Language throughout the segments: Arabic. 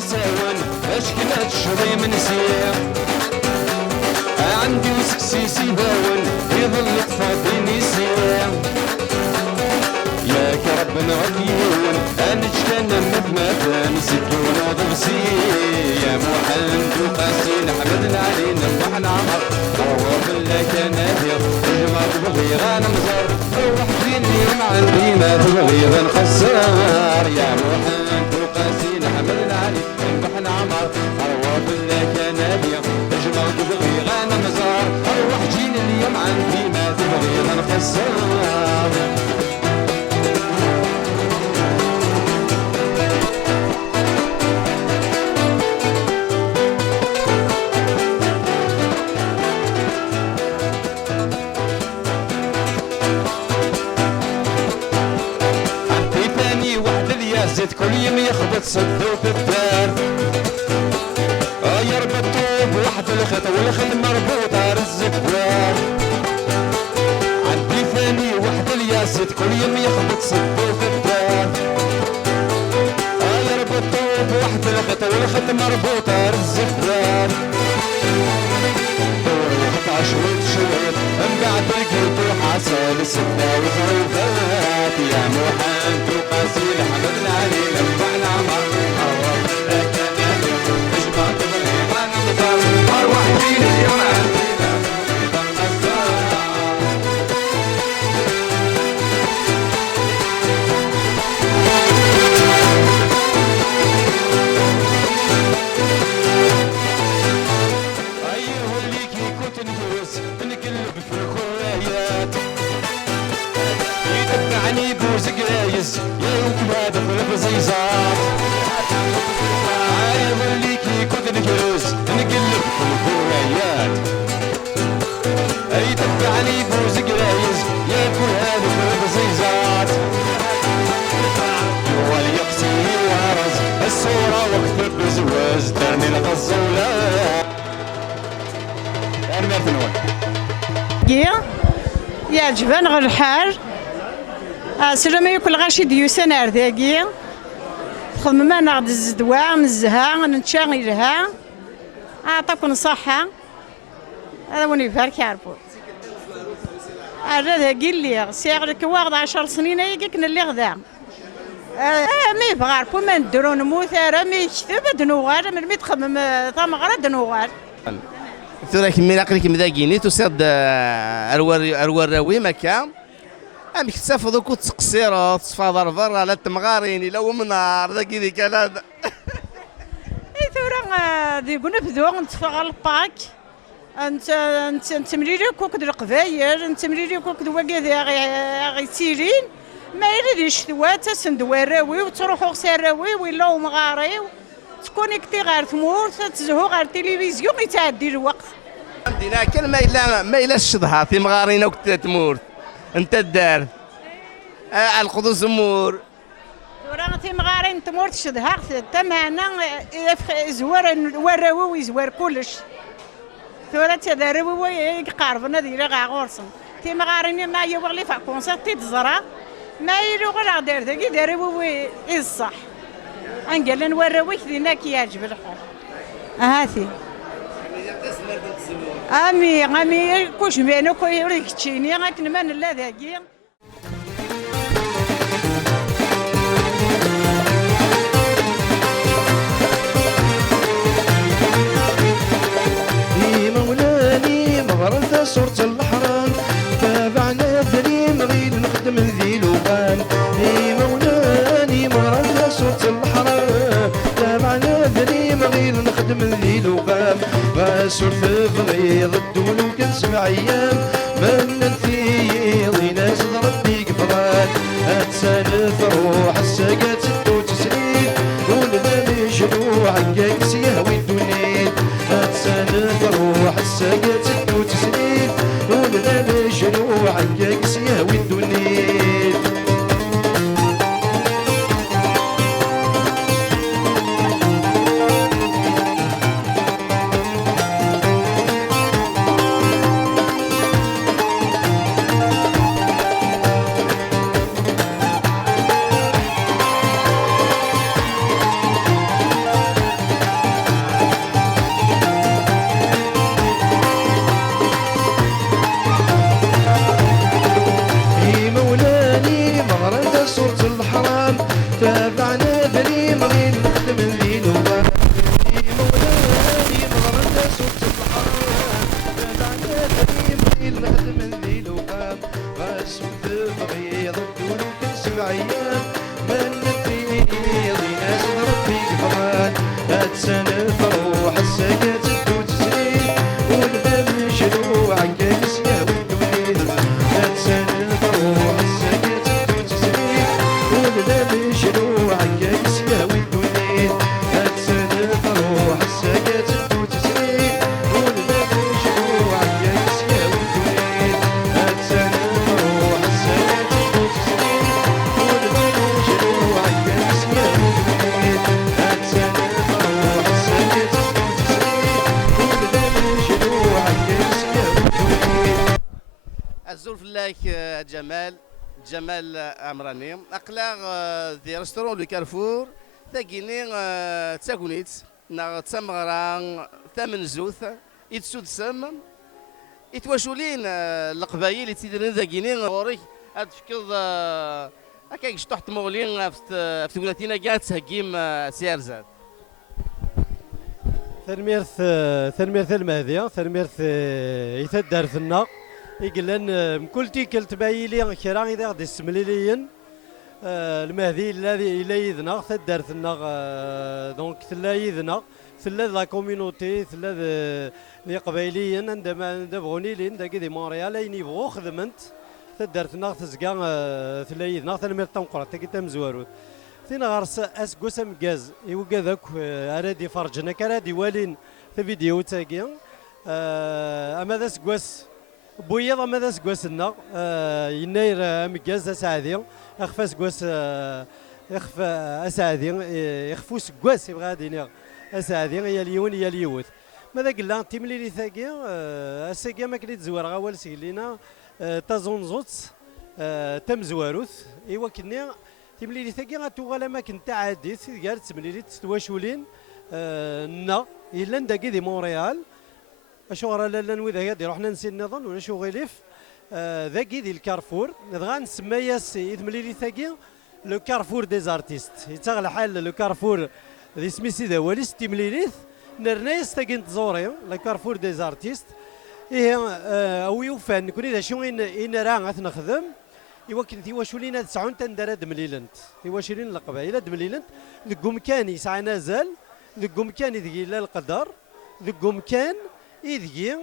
ساون اشكنا تشري من سير عندي وسكسيسي باون يظل تفاضيني سير ياك ربنا غديون انجتنا مثمثا سكون وضبسي يا محمد وقاسين حمدنا علينا وحنا عمر روح لك نادر تجمع تبغي غنمزر روح فين اليوم عندي ما تبغي غنخسر يا محمد وقاسين حمدنا علينا وحنا عمر روح لك نادر تجمع تبغي غنمزر روح جينا اليوم عندي ما تبغي غنخسر زيت كل يوم يخبط صدو في الدار يربطو بواحد الخيط والخيط مربوطة الزكوار عندي ثاني واحد الياسيت كل يوم يخبط صدو في الدار يربطو بواحد الخيط والخيط مربوطة الزكوار قطع شويط شويط من بعد لقيتو حصل سنة وخروفات يا محمد وقاسين حمدنا علينا وفعنا عمر عوض لك نادر اجمع تبغي غنمزر اروح فين اليوم عندنا ايوه اللي كي كنت ندوس نقلب في الخرايات يدفعني بوز قرايز يا وكلاد في الزيزات ايوه اللي كي كنت ندوس نقلب في الخرايات يدفعني بوز قرايز يا وكلاد في الزيزات واليقسي ورز الصورة وقت بزواز دارني الغزولات دارني ثنون يعجبن غير الحال سلامة ياكل غاشي ديوسان ارداكي خدم انا غد الزدواء مزها نتشاغل لها اعطاكم صحة هذا وني يبارك يعرفوا هذا قال لي سيغلك واخد 10 سنين هيك كنا اللي غدا ما يبغى عرفوا ما نديرو نموت راه ما يكتب دنوغار من متخمم ثمغرة دنوغار ثورة كمي ناقل كمي داكيني تصيد الوراوي مكان امك تسافضو كنت تقصيرو تصفاضر برا لا تمغاريني لو منار ذاك ذيك هذا اي ثورة دي بنبدو نتفق الباك انت مريري كوك د القبايل انت مريري كوك د وكذا غيتيرين ما يريد يشتوات سندواراوي وتروحوا سراوي ولا مغاري تكونيكتي غير تمور تزهو غير التلفزيون يتعدي الوقت عندنا كان ما الا الشظهه في مغارينا وقت تمور انت الدار القدس امور وراه في مغارين تمور تشظهه تمانا زوار وراوي ويزوار كلش ثورة تداروا يقاربنا ديرا غا غورسن تي مغارين ما يوغلي فاكونسا تي تزرا ما يلو غير دار ذاك داروا الصح انقال نوراوي خدينا كي يعجب الحال هاتي امي كوش بينو كوي ريكتشيني غاكن من لا ذاكي غرنت صورة الحرام تابعنا الدريم غير نخدم ذي لوغان اي مولاني مغرنت صورة الحرام تابعنا الدريم غير نخدم ذي لوغان غاسور بغيض الدول وكنسمع ايام من في ناس ضربني قفران اتسالف روح الساقات 96 ولنا مشروع عقاك سيهوي الدنيا اتسالف روح الساقات 96 ولنا مشروع عقاك سيهوي الدنيا 7 أيام من ندري ناس ربي قفران هاد سنة فروح السكات وتسري والباب شلوع كاس يهوي الوليد هاد سنة فروح السكات وتسري والباب شلوع كاس يهوي الوليد هاد سنة فروح السكات وتسري والباب شلوع كاس يهوي الوليد هاد سنة فروح السكات وتسري والباب شلوع كاس يهوي الوليد هاد سنة فروح السكات وتسري والباب شلوع كاس يهوي الوليد. الزول فلاك جمال عمراني اقلاغ دي ريستورون لو كارفور تاكيني تاكونيت نا تسمغران ثمن زوث يتسود سم يتواشولين القبايل اللي تيديرين ذاكيني وريك هاد فكض هكاك شطحت مغلين في تقولاتينا كاع تهكيم سيارزات ثرميرث المهدية ثرميرث يتدار في النار يقلن مكلتي كلت بايلي كرا إذا غدي السمليليين المهدي الذي إلا يذنا تدار في النار دونك ثلا يذنا ثلا لا كومينوتي ثلا لي قبايليين عندما دبغوني لين داكي دي مونريال أين يبغو خدمنت تدار في النار تزكا ثلا يذنا ثرميرث تنقرا تاكي تمزواروت ثينا غارس اسكو سمكاز يوكا ذاك ارادي فرجنا كرادي والين في فيديو تاكي اما ذا سكواس بويض اما ذا سكواس لنا يناير امكاز اسعادي اخفى سكواس يخفى اسعادي يخفو سكواس يبغى غادي اسعادي يا اليون يا اليوث ماذا قلنا تيمليلي ثاكي اساكي ما كليت زوار غوال سيلينا تازونزوت تمزواروث ايوا كني تمليلي ثاكي غاتوغال اماكن تاع عاديت قالت تمليلي تتواشولين نا الا نداكي دي مونريال اشو راه لا نوي هادي رحنا نسي النظام ولا شو غيليف ذاكي دي الكارفور نبغى نسمى ياس تمليلي ثاكي لو كارفور دي زارتيست يتغل حال لو كارفور دي سميسي دا وليس تمليليث نرنايس ثاكي نتزوري لو كارفور دي زارتيست ايه او يوفان كوني دا شو ان راه غتنخدم إوا كنت يواشولين تسعون تندرا دمليلنت يواشولين القبائل دمليلنت ذكم كان يسعى نازل ذكم كان يدقي لا القدر ذكم كان يدقي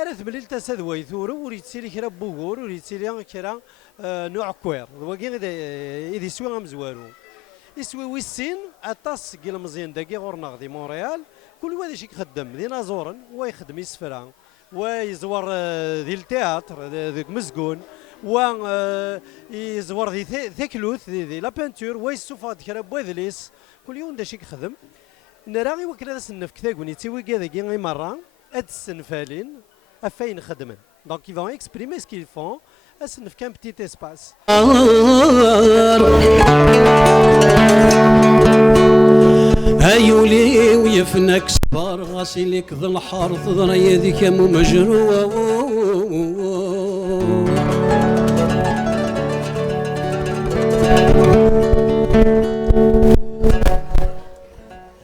أرث مليل تسد ويثورو وريتسيلي كرا بوغور وريتسيلي كرا نوع كوير وكي إذا يسوي غمزوارو يسوي ويسين أطاس كيلا مزيان داكي غورنا غدي مونريال كل واحد شي يخدم دينا زورن ويخدم يسفران ويزور ذي التياتر ذيك مسكون و يزور ذي كلوث ذي لا بانتور ويسوفاد كرا بوذليس كل يوم دا شي يخدم نراغي وكلا السنف كثاكوني تيوي كذا كي مرة هاد السنفالين افاين خدمن دونك يفون اكسبريمي سكيل فون السنف كان بتيت اسباس هايولي ويفنك صبر غاسيلك ذا الحرث ذا يديك مو مجروح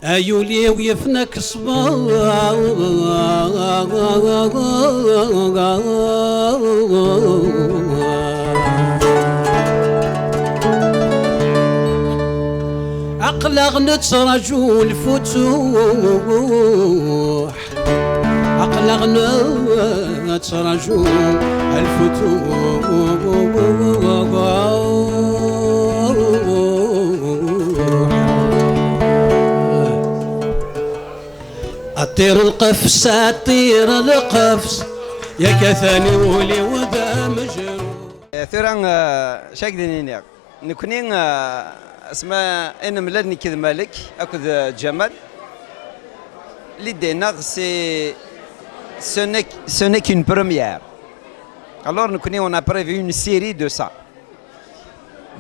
ايولي ويفنك صبر عقلغ نترجو الفتوح عقلغ نترجو الفتوح أطير القفص أطير القفص يا كثاني ولي وذا مجروح ثوران شاك دينينيا نكونين اسماء ان ملادني كذا مالك اكد جمال اللي دينا سي ce n'est qu'une première. Alors on a prévu une série de ça.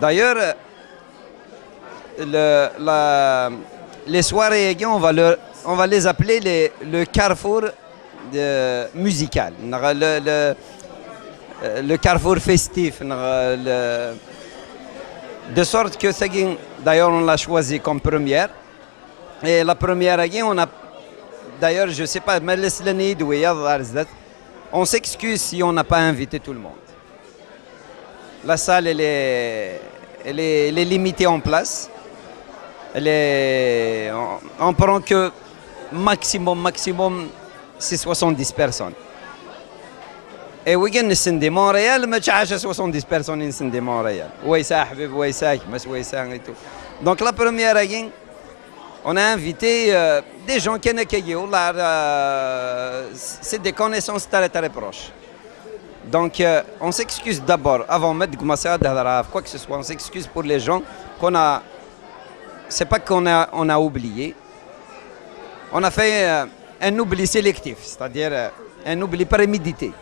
D'ailleurs, les soirées, on va les appeler le carrefour musical, le carrefour festif. De sorte que d'ailleurs on l'a choisi comme première. Et la première, on a d'ailleurs, je ne sais pas, on s'excuse si on n'a pas invité tout le monde. La salle, elle est limitée en place. On prend que maximum, c'est 70 personnes. Et oui, nous Montréal, mais 70 personnes de Montréal. Et tout. Donc la première année, on a invité des gens qui c'est des connaissances très très proches. Donc on s'excuse d'abord, avant de commencer à dire quoi que ce soit, on s'excuse pour les gens qu'on a. C'est pas qu'on a oublié. On a fait un oubli sélectif, c'est-à-dire un oubli prémédité.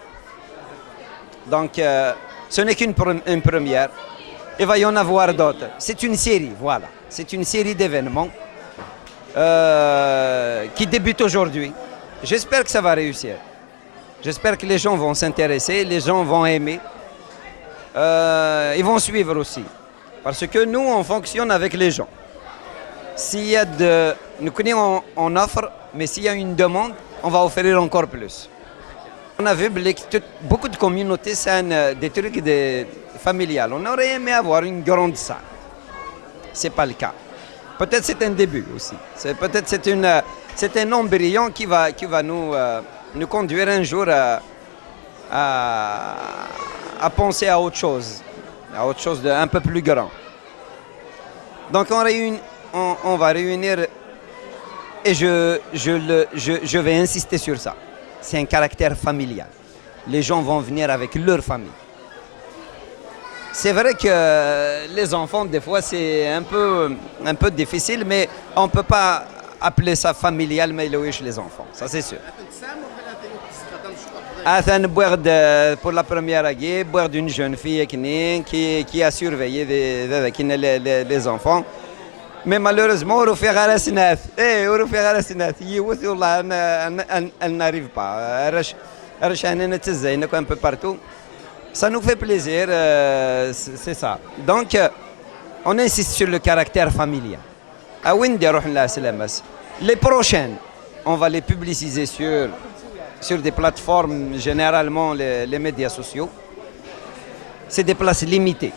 Donc ce n'est qu'une première. Il va y en avoir d'autres. C'est une série, voilà. C'est une série d'événements qui débute aujourd'hui. J'espère que ça va réussir. J'espère que les gens vont s'intéresser, les gens vont aimer. Ils vont suivre aussi. Parce que nous, on fonctionne avec les gens. S'il y a nous on offre, mais s'il y a une demande, on va offrir encore plus. On a vu beaucoup de communautés, c'est des trucs familiales. On aurait aimé avoir une grande salle. Ce n'est pas le cas. Peut-être c'est un début aussi. Peut-être c'est un embryon qui va nous conduire un jour à penser à autre chose d'un peu plus grand. Donc on va réunir, et je vais insister sur ça. C'est un caractère familial. Les gens vont venir avec leur famille. C'est vrai que les enfants, des fois, c'est un peu difficile, mais on ne peut pas appeler ça familial, mais les enfants, ça c'est sûr. Pour la première année, boire d'une jeune fille qui a surveillé les enfants. Mais malheureusement, elle n'arrive pas. Un peu partout. Ça nous fait plaisir, c'est ça. Donc, on insiste sur le caractère familial. Les prochaines, on va les publiciser sur des plateformes, généralement les médias sociaux. C'est des places limitées.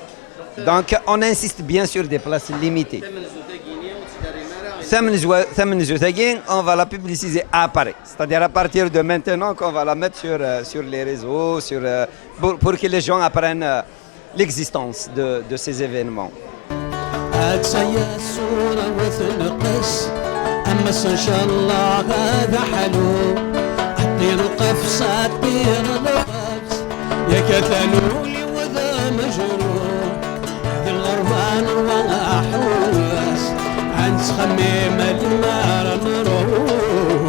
Donc, on insiste bien sur des places limitées. On va la publiciser après. C'est-à-dire à partir de maintenant qu'on va la mettre sur les réseaux, pour que les gens apprennent l'existence de ces événements. خميم المار نروح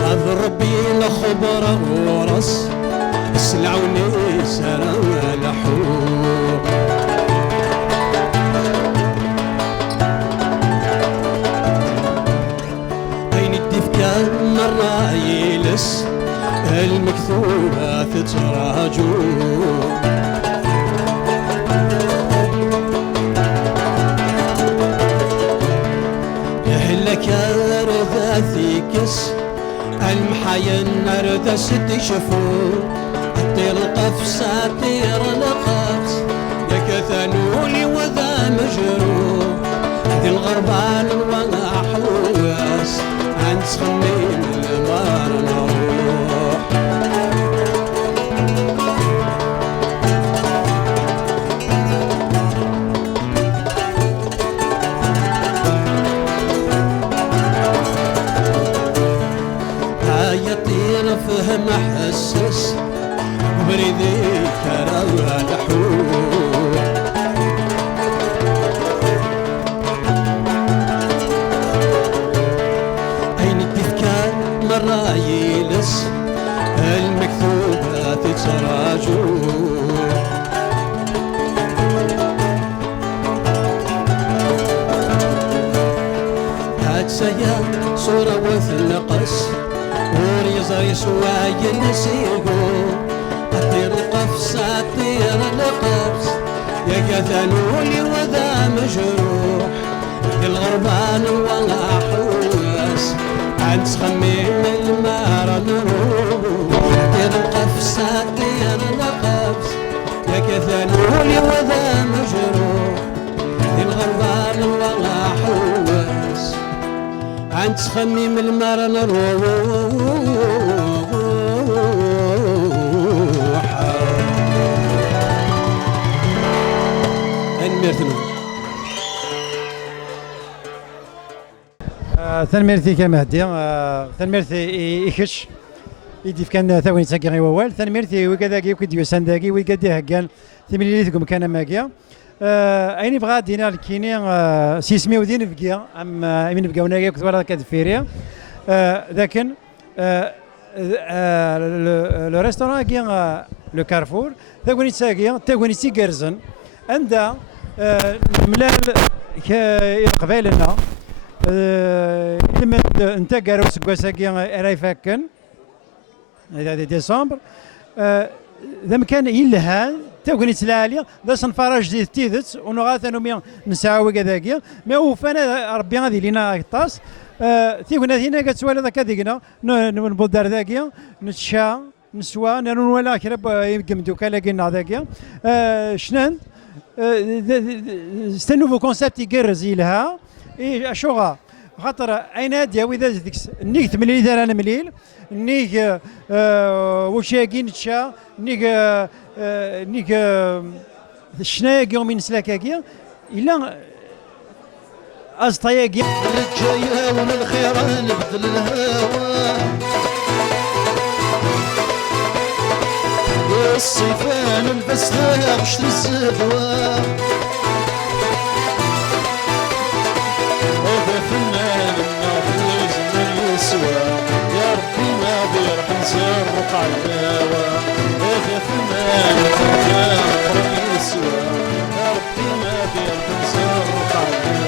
اضربي الخبر ورس اسلعوني سرى لحوق مرة يلس المكتوبة تتراجو يهلك رذاثي كس المحاين ردس تشفو طير القفصة طير القفص يا كثنولي وذا مجروح ذي الغربان والأحواس عند خميم المار نروح هاي طير فهم حسس بريدي كرا لحوح مرة يلس المكتوبة تتراجو هاد سيا صورة وثنقص وريزر يسواي نسيقو أطير القفصة أطير القفص يا كثنولي وذا مجروح الغربة عن تخميم المرا نروح الميرتنون ثنميرتي كمهدي ثنميرتي إيكش يدي كان ثواني تاكي ووال ثنميرتي وكذاكي وكديو سانداكي وكدي هكان ثمليلي ثكم كان ماكيا أيني بغا دينا الكيني سيسمي ودين بقيا أم أمين بقاو ناكي كنت ورا كدفيريا لكن لو ريستوران كي لو كارفور ثواني تاكي ثواني تيكرزن عندها ملال قبايلنا انت قالوا سكواساكي راي فاكن هذا ديسمبر ذا مكان يلهان تاكوني تلالي ذا سنفرج دي تيدت ونغاثنو ميا نساوي كذاكيا ما هو فانا ربي غادي لينا طاس تيكون هنا كتسوالي ذاك هذيكنا نبودار ذاكيا نتشا نسوا نولا كرب يمكن دوكا لكن ذاكيا شنان سي نوفو كونسيبت يقرز لها اشوغا خاطر اين هادي وإذا ديكس نيك 8 دار انا مليل نيك وشاكي نتشا نيك شناك يوم نسلاكاكيا الا ازطياكي الجايه والخير نبذل الهوى الصيفان البسها وشتري الزهوة هذا فنان النافذ من يسوى يا ربي ما بيرحم سر وقع الهوى هذا فنان من يسوى يا ربي ما بيرحم سر وقع الهوى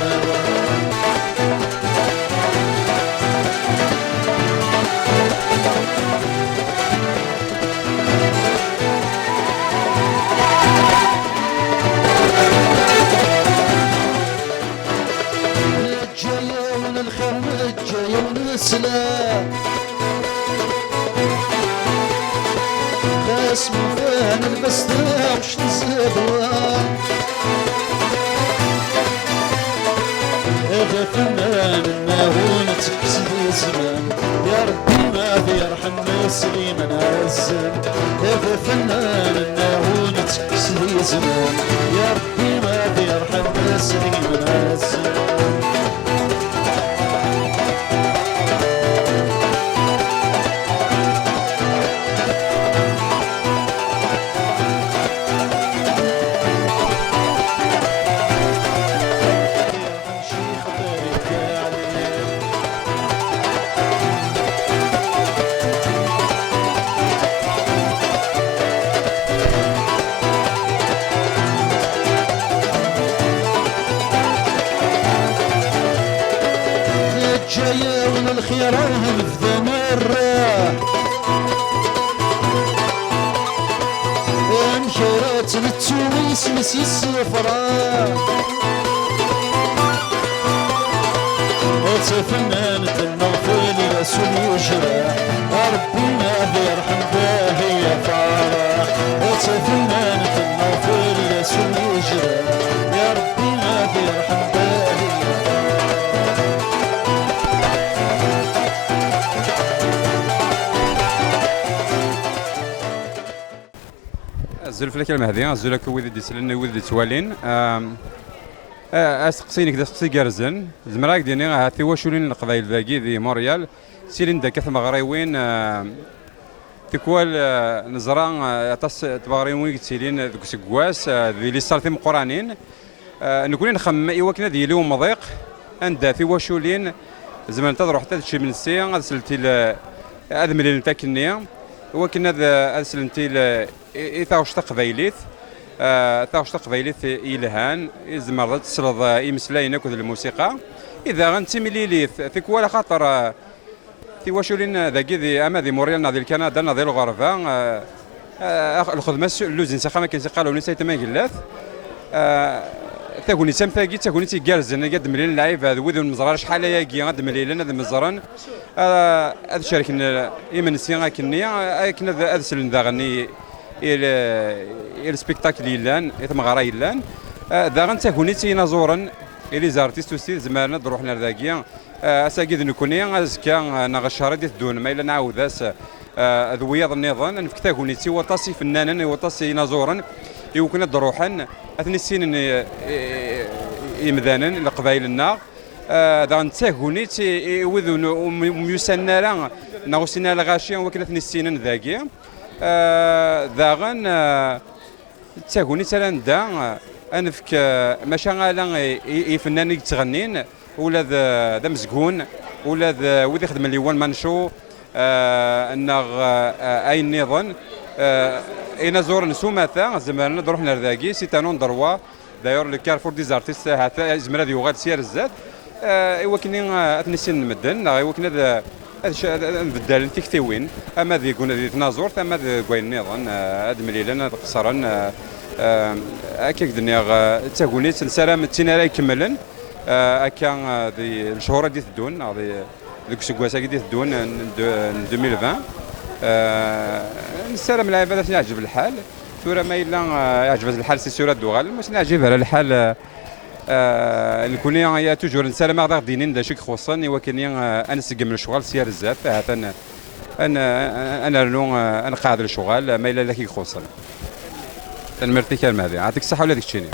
السلام خاص مفان البستة وش تزهدوا هذا فنان الناهون تكسد زمان يا ربي ما بيرحم الناس اللي من عزم هذا فنان الناهون تكسد زمان يا ربي ما بيرحم الناس اللي من عزم الخيران في الراح مشيرات للتونس مسي الصفراء فنان المغفل رسول يجرح ربي ما بيرحم باهي يا فرح فنان المغفل رسول يجرح يا ربي ما بيرحم باهي الزلفلك المهدي الزلك ويدي ديسلن ويدي توالين اسقسيني كذا سقسي كارزن زمراك ديني هاتي واشولين القبائل ذاكي ذي موريال سيرين دا كث مغريوين تكوال نزران تص تبغريوين تسيلين ذوك سكواس ذي لي صارتي مقرانين نكون نخم ايواكنا ذي اليوم مضيق عند في واشولين زمان تروح حتى شي من السي سلتي هذا ملي نتاكني ولكن هذا سلنتي إذا قبيليت تاوش قبيليت إلهان زمرت تسرد إمسلاين كذا الموسيقى إذا غنتي مليليث ثيك ولا خاطر في واشولين ذاكي ذي أما ذي موريال ذي الكندا ذي الغرفة الخدمة اللوزين سخامة كنسي قالوا نسيت ما قلات تاكوني سام ثاقي تاكوني تيكالزن قد مليل اللايف هذا وذو المزرار شحال ياكي غاد مليلن هذا المزران هذا شاركنا إيمن سيغا كنيا كنا هذا سلن ذا غني السبيكتاكل يلان يتمغرا يلان ذا غنتاكوني تينازورا الي زارتيست وسي زمرنا نروحنا لذاكيا اساكيد نكوني ازكا نغشر ديت دون ما الا نعاود اس ذوياض النظام نفكتا كونيتي وطاسي فنانا وطاسي نازورا يمكن دروحا اثني السنين يمذانا لقبائل النار ذا نتاكونيت وذو ميوسنا لا نغسنا لغاشيا وكنا ثني السنين ذاكيا ذاغن تاكونيت لا ندا انفك ماشا غالا يفنان يتغنين ولا ذا مزقون ولا ذا وذي يخدم اليوان مانشو انغ اي النظام اين زور نسوماتا زمان نروحنا لذاكي سيتانون دروا دايور لو كارفور دي زارتيست هذا زمرا دي يوغال سير الزاد ايوا كني اثنسين المدن ايوا كنا نبدل تكتيوين اما ذي كنا ذي تنازور اما ذي كوين نظام هاد مليلنا قصرا هكاك دنيا تاكونيت نسالم تينا راه يكملن هكا ذي الشهور دي تدون ذوك سكواسا دي تدون 2020 نسالم العباد يعجب الحال ثورة ما الا يعجب الحال سي سورة دوغال مش نعجب على الحال نكوني يا توجور نسالم غدا دينين دا شي خصني ولكن انا سقم الشغل سير الزاف هذا انا لون انا قاعد الشغل ما الا لك يخصني تنمرتي كلمه هذه يعطيك الصحه ولا داك الشيء